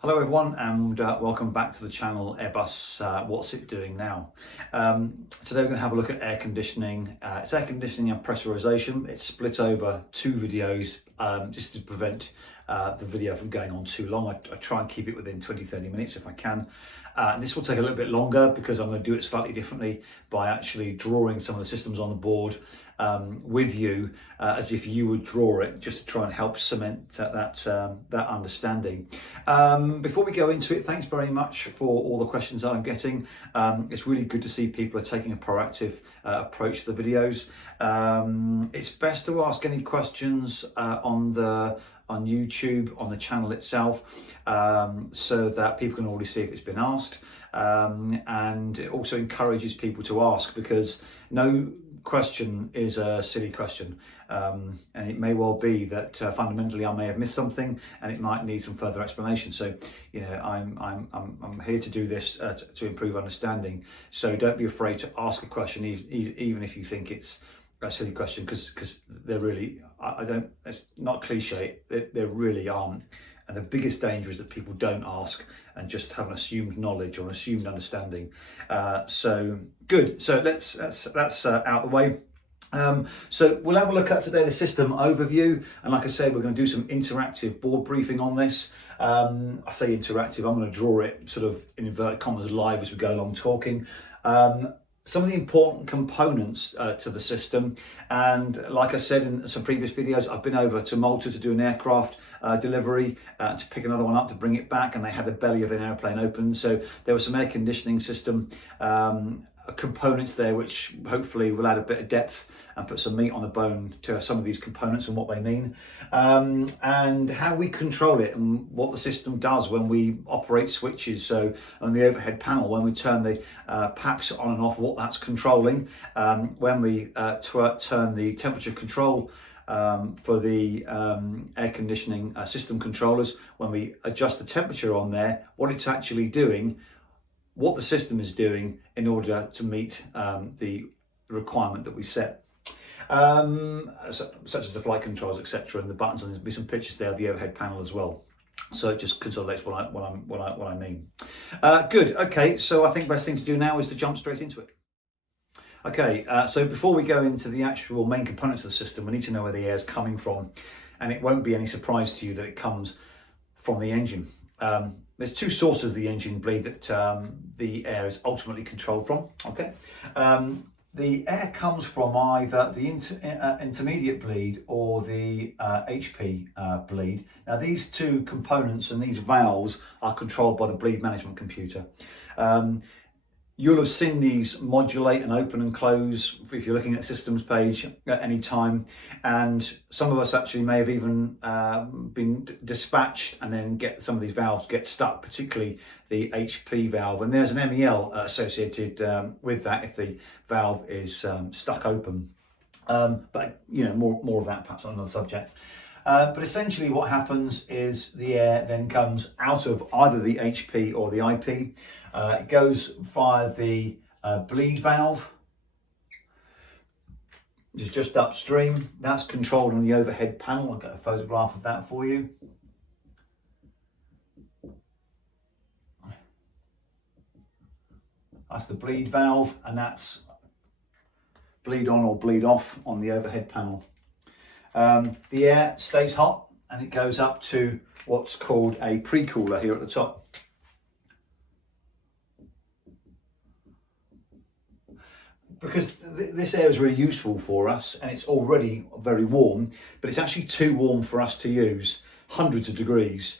Hello everyone and welcome back to the channel Airbus What's It Doing Now. Today we're going to have a look at air conditioning. It's air conditioning and pressurization. It's split over two videos just to prevent the video from going on too long. I try and keep it within 20-30 minutes if I can. And this will take a little bit longer because I'm going to do it slightly differently by actually drawing some of the systems on the board with you as if you would draw it, just to try and help cement that understanding. Before we go into it, thanks very much for all the questions that I'm getting. It's really good to see people are taking a proactive approach to the videos. It's best to ask any questions on YouTube, on the channel itself, so that people can already see if it's been asked. And it also encourages people to ask, because no question is a silly question, and it may well be that fundamentally I may have missed something and it might need some further explanation. So I'm here to do this to improve understanding, so don't be afraid to ask a question, even if you think it's a silly question, because they're really, it's not cliche, they really aren't. And the biggest danger is that people don't ask and just have an assumed knowledge or an assumed understanding. So good. So that's out of the way. So we'll have a look at today the system overview, and like I said, we're going to do some interactive board briefing on this. I say interactive, I'm going to draw it sort of in inverted commas live as we go along talking. Some of the important components to the system, and like I said in some previous videos, I've been over to Malta to do an aircraft delivery, to pick another one up to bring it back, and they had the belly of an airplane open, so there was some air conditioning system components there which hopefully will add a bit of depth and put some meat on the bone to some of these components and what they mean, and how we control it and what the system does when we operate switches. So on the overhead panel, when we turn the packs on and off, what that's controlling, when we turn the temperature control for the air conditioning system controllers, when we adjust the temperature on there, what it's actually doing, what the system is doing in order to meet the requirement that we set, such as the flight controls, etc., and the buttons. And there'll be some pictures there of the overhead panel as well. So it just consolidates what I mean. Good. Okay. So I think the best thing to do now is to jump straight into it. Okay. So before we go into the actual main components of the system, we need to know where the air is coming from, and it won't be any surprise to you that it comes from the engine. There's two sources of the engine bleed that the air is ultimately controlled from. Okay, the air comes from either the intermediate bleed or the HP bleed. Now these two components and these valves are controlled by the bleed management computer. You'll have seen these modulate and open and close if you're looking at the systems page at any time, and some of us actually may have even been dispatched and then get some of these valves get stuck, particularly the HP valve, and there's an MEL associated with that if the valve is stuck open. But more of that perhaps on another subject. But essentially what happens is the air then comes out of either the HP or the IP. It goes via the bleed valve, which is just upstream. That's controlled on the overhead panel. I'll get a photograph of that for you. That's the bleed valve, and that's bleed on or bleed off on the overhead panel. The air stays hot and it goes up to what's called a pre-cooler here at the top. Because this air is really useful for us and it's already very warm, but it's actually too warm for us to use, hundreds of degrees.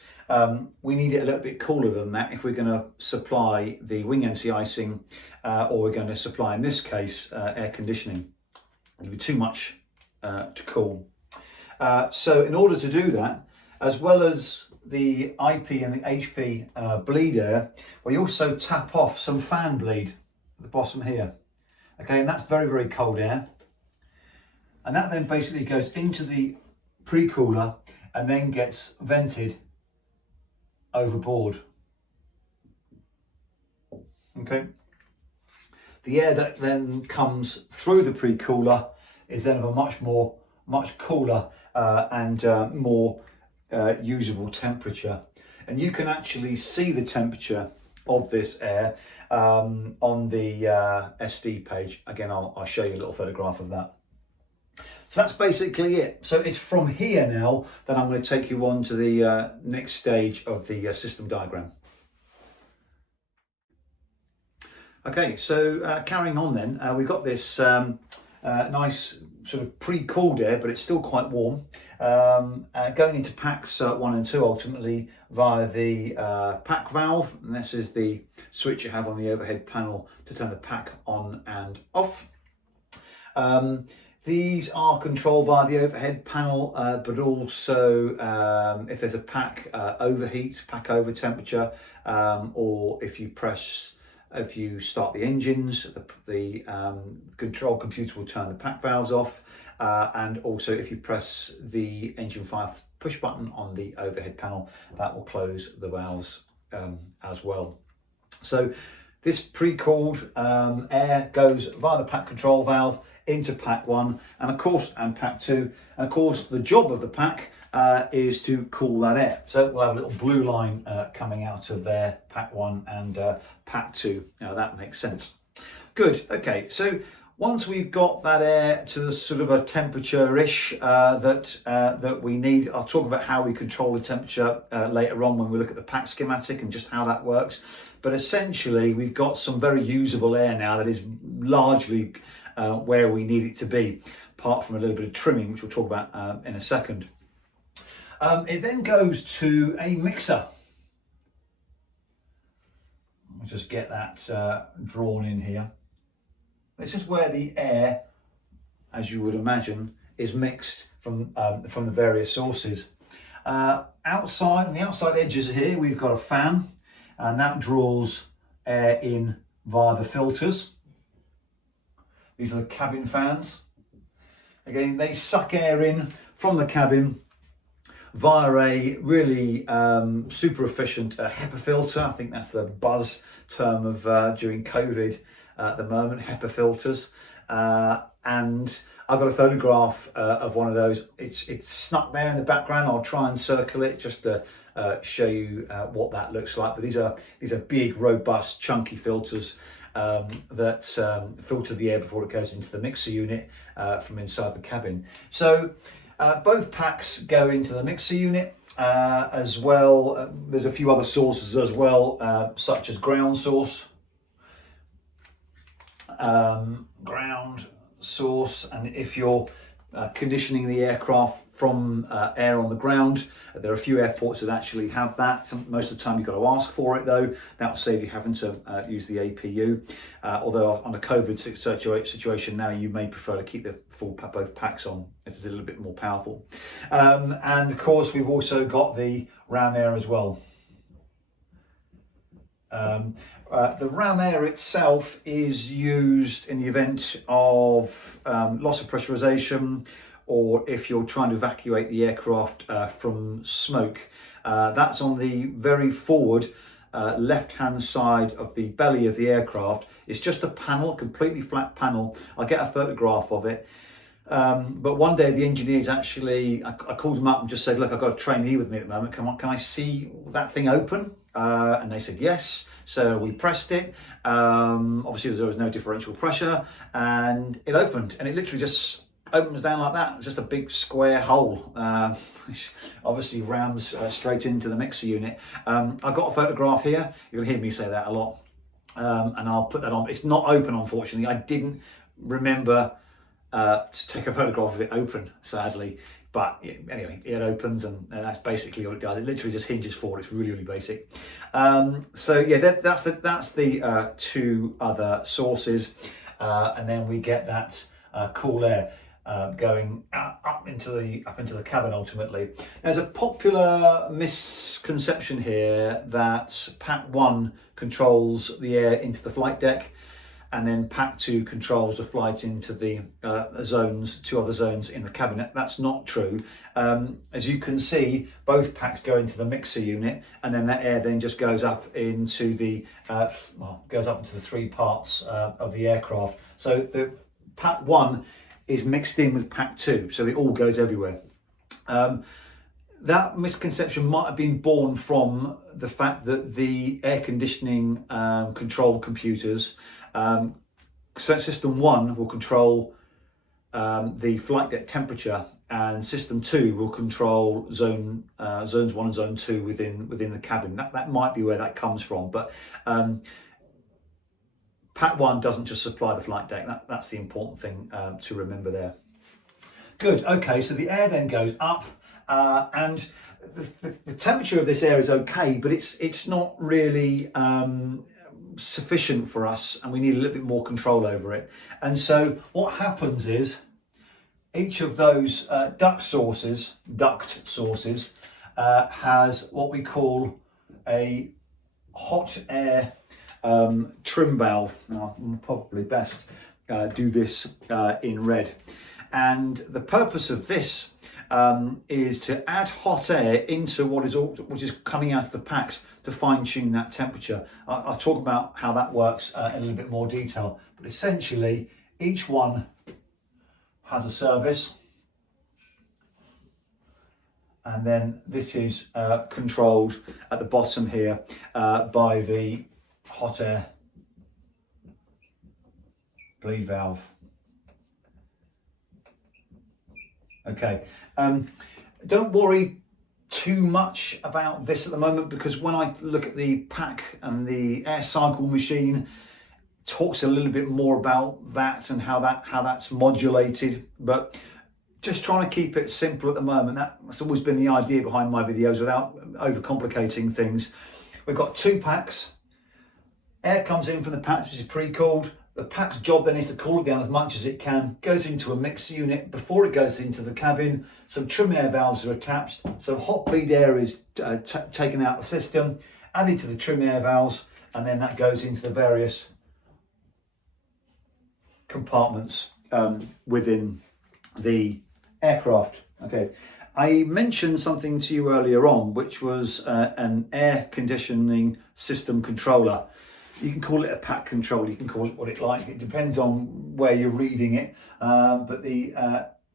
We need it a little bit cooler than that if we're going to supply the wing anti-icing, or we're going to supply, in this case, air conditioning. It'll be too much to cool. So in order to do that, as well as the IP and the HP bleed air, we also tap off some fan bleed at the bottom here. Okay, and that's very, very cold air. And that then basically goes into the pre-cooler and then gets vented overboard. Okay. The air that then comes through the pre-cooler is then of a much cooler and more usable temperature. and you can actually see the temperature of this air on the SD page. Again, I'll show you a little photograph of that. So that's basically it. So it's from here now that I'm going to take you on to the next stage of the system diagram. Okay, so carrying on then, we've got this nice sort of pre-cooled air, but it's still quite warm, going into packs 1 and 2 ultimately via the pack valve, and this is the switch you have on the overhead panel to turn the pack on and off. These are controlled via the overhead panel, but also if there's a pack overheat, pack over temperature, or if you start the engines, the control computer will turn the pack valves off, and also if you press the engine fire push button on the overhead panel, that will close the valves as well. So this pre-cooled air goes via the pack control valve into pack 1 and of course pack 2, and of course the job of the pack is to cool that air. So we'll have a little blue line coming out of there, pack 1 and pack 2. Now that makes sense. Good. Okay, so once we've got that air to the sort of a temperature-ish that we need, I'll talk about how we control the temperature later on when we look at the pack schematic and just how that works. But essentially, we've got some very usable air now that is largely where we need it to be, apart from a little bit of trimming, which we'll talk about in a second. It then goes to a mixer. I'll just get that drawn in here. This is where the air, as you would imagine, is mixed from the various sources. Outside, on the outside edges here, we've got a fan, and that draws air in via the filters. These are the cabin fans. Again, they suck air in from the cabin via a really super efficient HEPA filter. I think that's the buzz term of during COVID at the moment, HEPA filters. And I've got a photograph of one of those. It's snuck there in the background. I'll try and circle it just to show you what that looks like. But these are big, robust, chunky filters that filter the air before it goes into the mixer unit from inside the cabin. So both packs go into the mixer unit as well. There's a few other sources as well, such as ground source, and if you're conditioning the aircraft from air on the ground, there are a few airports that actually have that. Most of the time you've got to ask for it though. That will save you having to use the APU. Although on a COVID situation now, you may prefer to keep the both packs on. It's a little bit more powerful. And of course we've also got the ram air as well. The ram air itself is used in the event of loss of pressurization, or if you're trying to evacuate the aircraft from smoke. That's on the very forward left-hand side of the belly of the aircraft. It's just a panel, completely flat panel. I'll get a photograph of it. But one day the engineers actually, I called them up and just said, look, I've got a trainee with me at the moment. Can I see that thing open? And they said yes. So we pressed it. Obviously there was no differential pressure, and it opened, and it literally just opens down like that. It's just a big square hole, which obviously rams straight into the mixer unit. I've got a photograph here. You'll hear me say that a lot, and I'll put that on. It's not open, unfortunately. I didn't remember to take a photograph of it open, sadly. But anyway, it opens, and that's basically what it does. It literally just hinges forward. It's really, really basic. So yeah, that's the two other sources, and then we get that cool air going up into the cabin ultimately. There's a popular misconception here that Pack 1 controls the air into the flight deck, and then Pack 2 controls the flight into the two other zones in the cabin. That's not true. As you can see, both packs go into the mixer unit, and then that air then just goes up into the three parts of the aircraft. So the Pack 1 is mixed in with Pack 2, so it all goes everywhere. that misconception might have been born from the fact that the air conditioning control computers, system 1 will control the flight deck temperature, and system 2 will control zones 1 and zone 2 within the cabin. That might be where that comes from, but Pack 1 doesn't just supply the flight deck. That's the important thing to remember there. Good. Okay, so the air then goes up, and the temperature of this air is okay, but it's not really sufficient for us, and we need a little bit more control over it. And so what happens is each of those duct sources has what we call a hot air trim valve. Now, I'll probably best do this in red. And the purpose of this is to add hot air into which is coming out of the packs to fine tune that temperature. I'll talk about how that works in a little bit more detail. But essentially, each one has a service, and then this is controlled at the bottom here by the hot air bleed valve. Okay, don't worry too much about this at the moment, because when I look at the pack and the air cycle machine, it talks a little bit more about that and how that's modulated. But just trying to keep it simple at the moment. That's always been the idea behind my videos, without overcomplicating things. We've got 2 packs. Air comes in from the packs, which is pre-cooled. The pack's job then is to cool it down as much as it can, goes into a mixer unit before it goes into the cabin. Some trim air valves are attached, so hot bleed air is taken out of the system, added to the trim air valves, and then that goes into the various compartments within the aircraft. Okay, I mentioned something to you earlier on, which was an air conditioning system controller. You can call it a pack control, you can call it what it like, it depends on where you're reading it. But the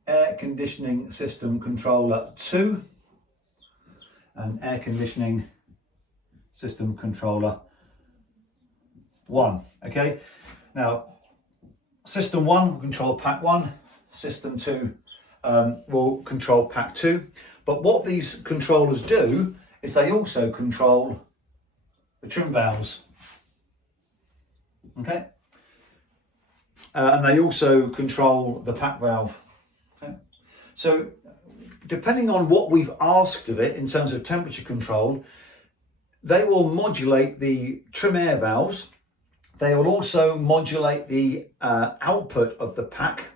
air conditioning system controller 2 and air conditioning system controller 1. Okay, now system 1 will control pack 1, system 2 will control pack 2. But what these controllers do is they also control the trim valves. Okay, and they also control the pack valve. Okay, so depending on what we've asked of it in terms of temperature control, they will modulate the trim air valves. They will also modulate the output of the pack.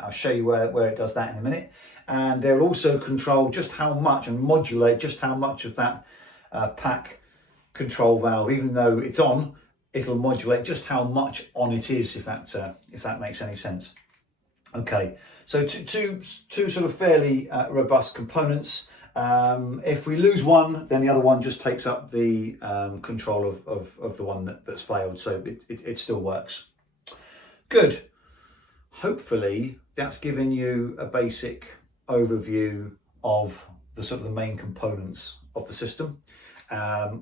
I'll show you where it does that in a minute. And they'll also control just how much and modulate just how much of that pack control valve, even though it's on, it'll modulate just how much on it is, if that makes any sense. Okay, so two sort of fairly robust components. If we lose one, then the other one just takes up the control of the one that's failed, so it still works. Good. Hopefully that's given you a basic overview of the sort of the main components of the system,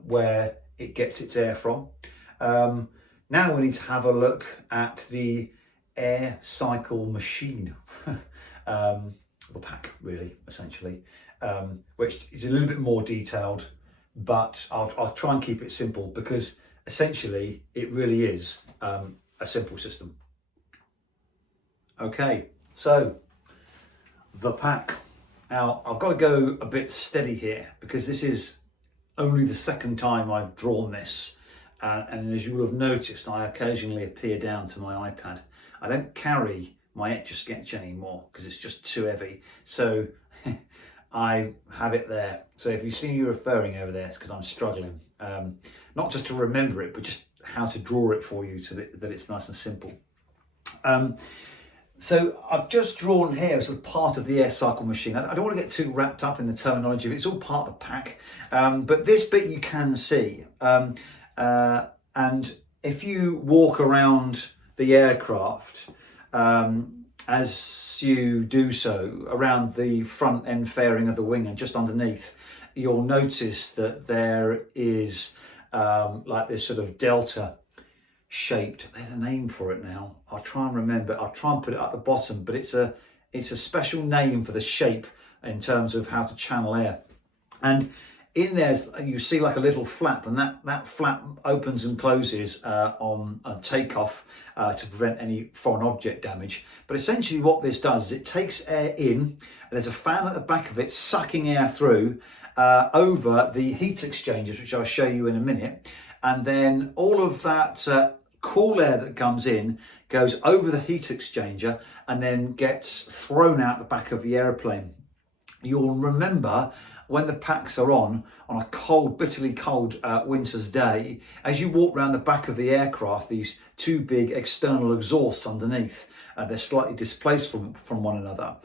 where it gets its air from. Now we need to have a look at the air cycle machine, the pack really, essentially, which is a little bit more detailed, but I'll try and keep it simple, because essentially it really is a simple system. Okay, so the pack. Now I've got to go a bit steady here, because this is only the second time I've drawn this. And as you will have noticed, I occasionally appear down to my iPad. I don't carry my Etch-a-Sketch anymore because it's just too heavy. So I have it there. So if you see me referring over there, it's because I'm struggling. Not just to remember it, but just how to draw it for you so that it's nice and simple. So I've just drawn here sort of part of the air cycle machine. I don't want to get too wrapped up in the terminology of it. It's all part of the pack. But this bit you can see. And if you walk around the aircraft, as whilst you do so, around the front end fairing of the wing and just underneath, you'll notice that there is like this sort of delta shaped, there's a name for it now, I'll try and remember, I'll try and put it at the bottom, but it's a special name for the shape in terms of how to channel air. And in there you see like a little flap, and that flap opens and closes on takeoff to prevent any foreign object damage. But essentially what this does is it takes air in, and there's a fan at the back of it sucking air through over the heat exchangers, which I'll show you in a minute. And then all of that cool air that comes in goes over the heat exchanger and then gets thrown out the back of the aeroplane. You'll remember when the packs are on a cold, bitterly cold winter's day, as you walk around the back of the aircraft, these two big external exhausts underneath, they're slightly displaced from one another,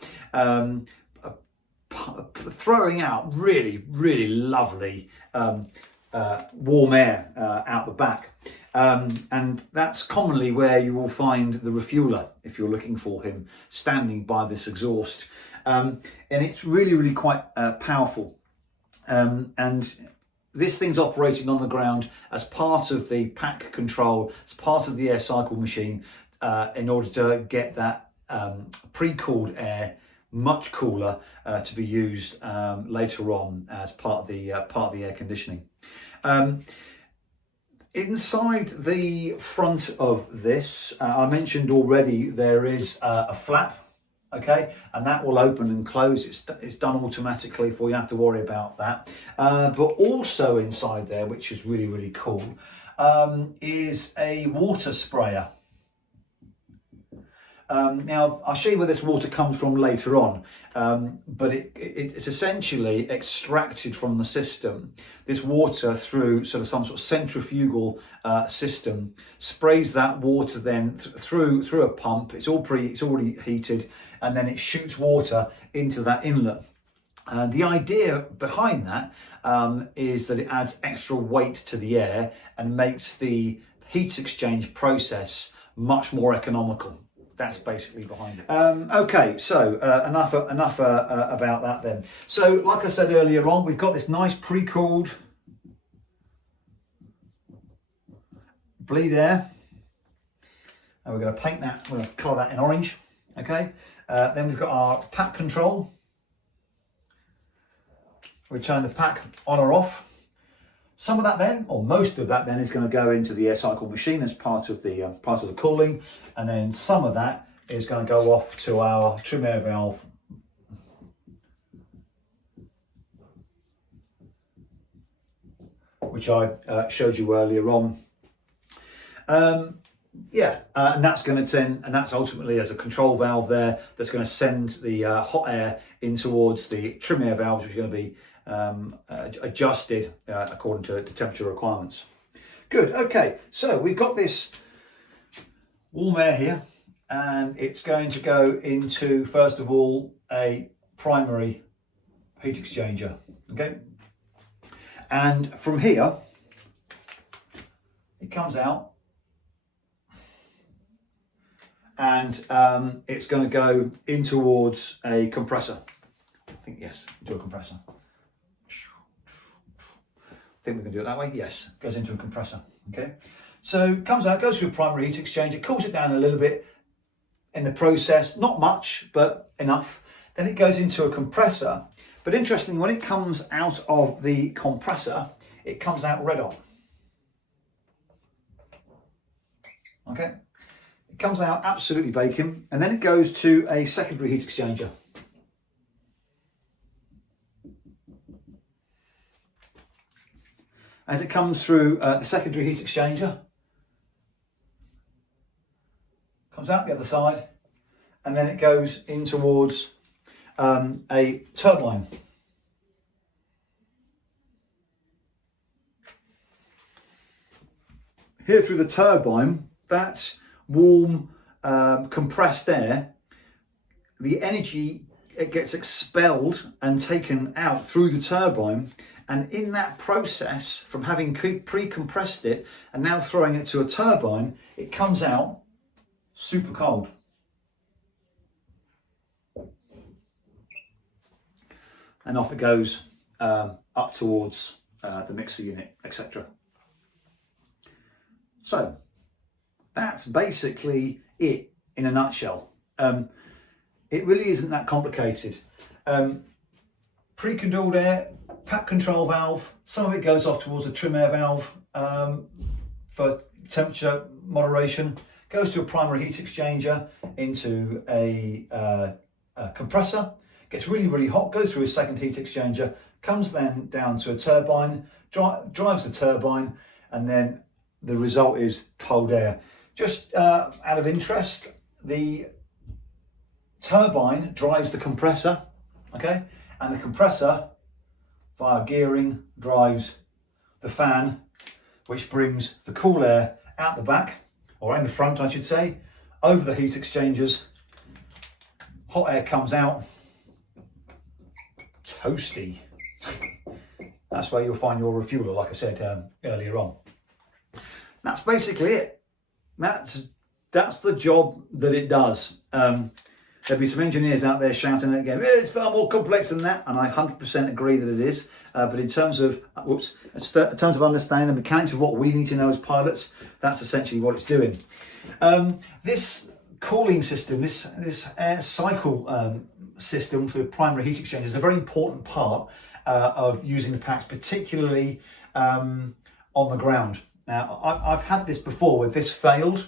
throwing out really, really lovely warm air out the back. And that's commonly where you will find the refueler if you're looking for him, standing by this exhaust. And it's really, really quite powerful. And this thing's operating on the ground as part of the pack control, as part of the air cycle machine, in order to get that pre-cooled air much cooler to be used later on as part of the air conditioning. Inside the front of this, I mentioned already, there is a flap, okay, and that will open and close. It's done automatically for you, have to worry about that. But also inside there, which is really, really cool, is a water sprayer. Now, I'll show you where this water comes from later on, but it's essentially extracted from the system. This water, through sort of some sort of centrifugal system, sprays that water then through a pump. It's already heated, and then it shoots water into that inlet. The idea behind that is that it adds extra weight to the air and makes the heat exchange process much more economical. That's basically behind it. Okay, so enough about that then. So, like I said earlier on, we've got this nice pre-cooled bleed air, and we're going to paint that. We're going to colour that in orange. Okay. Then we've got our pack control. We turn the pack on or off. Some of that then, or most of that then, is going to go into the air cycle machine as part of the cooling, and then some of that is going to go off to our trim air valve, which I showed you earlier on. And that's going to send, and that's ultimately as a control valve there that's going to send the hot air in towards the trim air valves, which are going to be adjusted according to temperature requirements. Good. Okay, so we've got this warm air here, and it's going to go into, first of all, a primary heat exchanger. Okay, and from here it comes out, and it's going to go in towards a compressor. I think, yes, into a compressor. I think we can do it that way. Yes, goes into a compressor. Okay, so comes out, goes through a primary heat exchanger, cools it down a little bit in the process, not much, but enough. Then it goes into a compressor. But interestingly, when it comes out of the compressor, it comes out red hot. Okay, it comes out absolutely baking, and then it goes to a secondary heat exchanger. As it comes through the secondary heat exchanger, comes out the other side, and then it goes in towards a turbine. Here through the turbine, that warm compressed air, the energy, it gets expelled and taken out through the turbine. And in that process, from having pre-compressed it and now throwing it to a turbine, it comes out super cold. and off it goes up towards the mixer unit, etc. So that's basically it in a nutshell. It really isn't that complicated. Pre-condoled air, pack control valve, some of it goes off towards the trim air valve for temperature moderation, goes to a primary heat exchanger into a compressor, gets really, really hot, goes through a second heat exchanger, comes then down to a turbine, drives the turbine, and then the result is cold air. Just out of interest, the turbine drives the compressor, okay, and the compressor via gearing drives the fan, which brings the cool air out the back, or in the front I should say, over the heat exchangers. Hot air comes out, toasty. That's where you'll find your refueler, like I said earlier on. That's basically it. That's the job that it does. There'll be some engineers out there shouting at it again, it's far more complex than that, and I 100% agree that it is. But in terms of understanding the mechanics of what we need to know as pilots, that's essentially what it's doing. This cooling system, this air cycle system for primary heat exchangers is a very important part of using the packs, particularly on the ground. Now, I've had this before where this failed.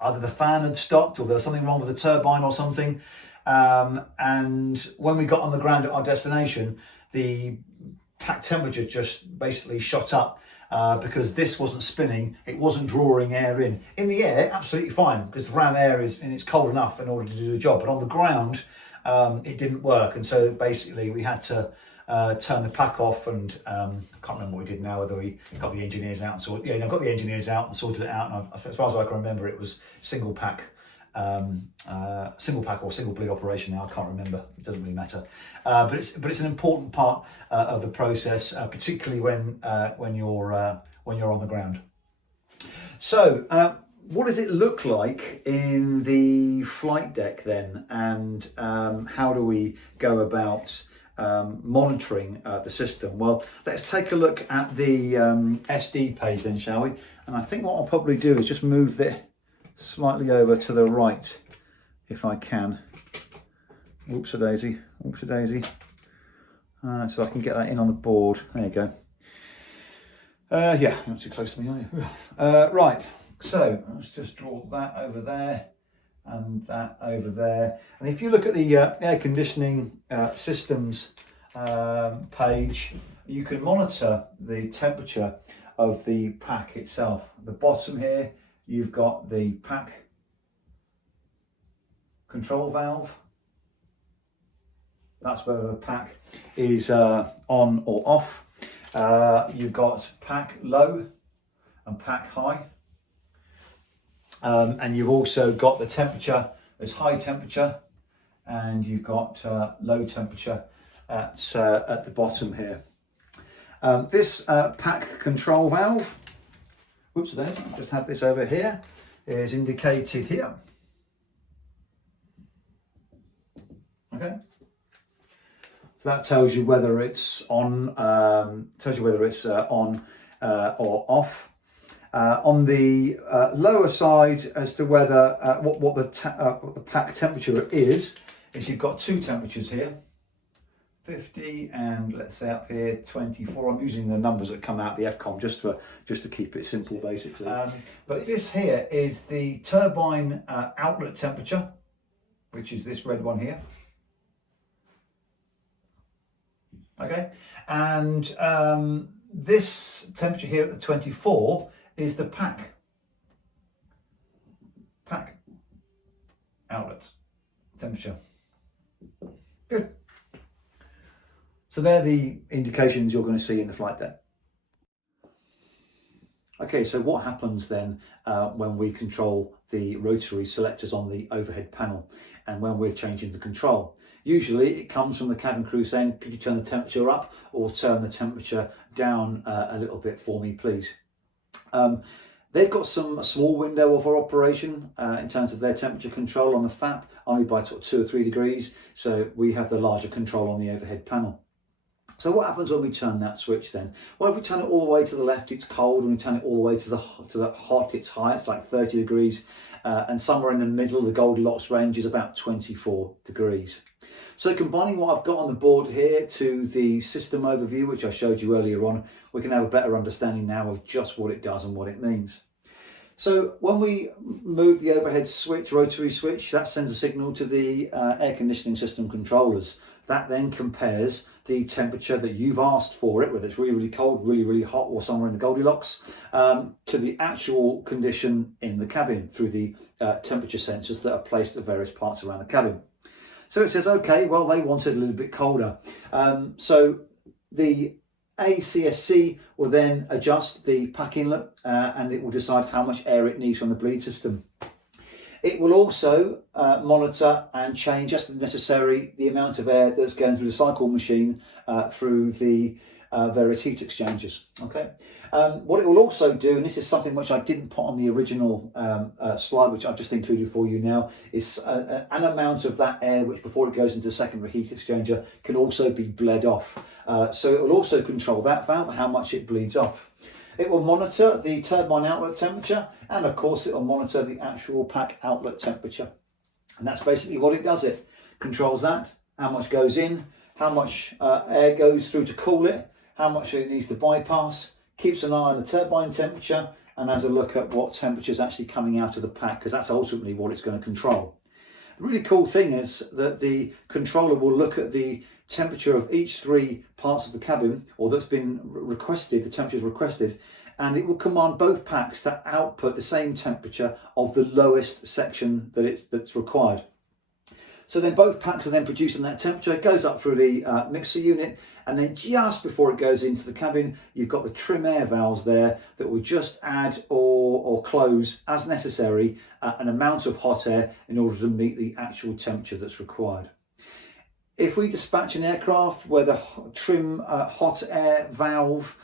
Either the fan had stopped or there was something wrong with the turbine or something. And when we got on the ground at our destination, the pack temperature just basically shot up because this wasn't spinning, it wasn't drawing air in. In the air, absolutely fine, because the ram air is, and it's cold enough in order to do the job. But on the ground, it didn't work. And so basically we had to turn the pack off, and I can't remember what we did now, whether we got the engineers out and sorted. Yeah, I got the engineers out and sorted it out. And as far as I can remember, it was single pack or single bleed operation. Now I can't remember. It doesn't really matter. But it's an important part of the process, particularly when you're on the ground. So what does it look like in the flight deck then, and how do we go about monitoring the system? Well, let's take a look at the SD page then, shall we? And I think what I'll probably do is just move it slightly over to the right if I can. Whoops-a-daisy, whoops-a-daisy. So I can get that in on the board. There you go. Yeah, you're not too close to me, are you? Right, so let's just draw that over there and that over there. And if you look at the air conditioning systems page, you can monitor the temperature of the pack itself. At the bottom here, you've got the pack control valve. That's whether the pack is on or off. You've got pack low and pack high. And you've also got the temperature as high temperature, and you've got low temperature at the bottom here. This pack control valve, whoops, there's, I just have this over here, is indicated here. Okay. So that tells you whether it's on, or off. On the lower side, as to whether what the pack temperature is you've got two temperatures here, 50 and let's say up here 24. I'm using the numbers that come out the FCOM just to keep it simple, basically. But this here is the turbine outlet temperature, which is this red one here. Okay, and this temperature here at the 24 is the pack outlet temperature. Good. So they're the indications you're going to see in the flight deck. Okay, so what happens then when we control the rotary selectors on the overhead panel and when we're changing the control? Usually it comes from the cabin crew saying, could you turn the temperature up or turn the temperature down a little bit for me, please? They've got a small window of operation in terms of their temperature control on the FAP, only by sort of 2 or 3 degrees. So we have the larger control on the overhead panel. So what happens when we turn that switch then? Well, if we turn it all the way to the left, it's cold. When we turn it all the way to the hot, it's high. It's like 30 degrees. And somewhere in the middle, the Goldilocks range is about 24 degrees. So combining what I've got on the board here to the system overview, which I showed you earlier on, we can have a better understanding now of just what it does and what it means. So when we move the overhead switch, rotary switch, that sends a signal to the air conditioning system controllers. That then compares the temperature that you've asked for it, whether it's really, really cold, really, really hot, or somewhere in the Goldilocks, to the actual condition in the cabin through the temperature sensors that are placed at various parts around the cabin. So it says, okay, well, they want it a little bit colder. So the ACSC will then adjust the pack inlet and it will decide how much air it needs from the bleed system. It will also monitor and change, just as necessary, the amount of air that's going through the cycle machine through the various heat exchangers. Okay. What it will also do, and this is something which I didn't put on the original slide, which I've just included for you now, is an amount of that air which, before it goes into the secondary heat exchanger, can also be bled off. So it will also control that valve, how much it bleeds off. It will monitor the turbine outlet temperature, and of course it will monitor the actual pack outlet temperature. And that's basically what it does. It controls that, how much goes in, how much air goes through to cool it, how much it needs to bypass, keeps an eye on the turbine temperature, and has a look at what temperature is actually coming out of the pack, because that's ultimately what it's going to control. The really cool thing is that the controller will look at the temperature of each 3 parts of the cabin, or that's been requested, the temperature is requested, and it will command both packs to output the same temperature of the lowest section that's required. So then both packs are then producing that temperature. It goes up through the mixer unit, and then just before it goes into the cabin, you've got the trim air valves there that will just add or close as necessary an amount of hot air in order to meet the actual temperature that's required. If we dispatch an aircraft where the trim hot air valve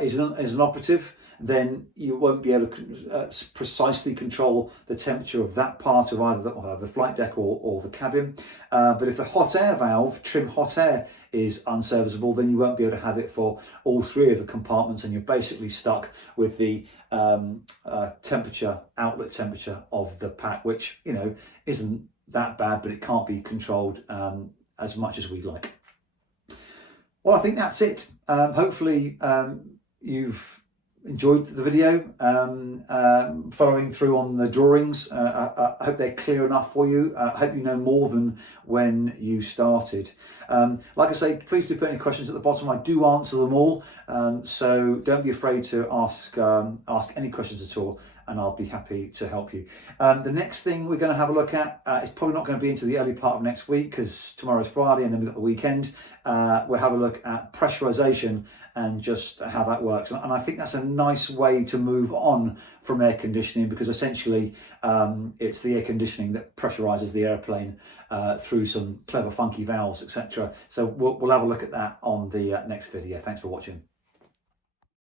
is an operative, then you won't be able to precisely control the temperature of that part of either the flight deck or the cabin. But if the hot air valve, trim hot air, is unserviceable, then you won't be able to have it for all 3 of the compartments, and you're basically stuck with the temperature, outlet temperature of the pack, which, you know, isn't that bad, but it can't be controlled as much as we'd like. Well, I think that's it. Hopefully you've enjoyed the video, following through on the drawings. I hope they're clear enough for you. I hope you know more than when you started. Like I say, please do put any questions at the bottom. I do answer them all, so don't be afraid to ask any questions at all, and I'll be happy to help you. The next thing we're going to have a look at is probably not going to be into the early part of next week, because tomorrow's Friday and then we've got the weekend. We'll have a look at pressurization and just how that works. And I think that's a nice way to move on from air conditioning, because essentially it's the air conditioning that pressurizes the airplane through some clever funky valves, etc. So we'll have a look at that on the next video. Thanks for watching.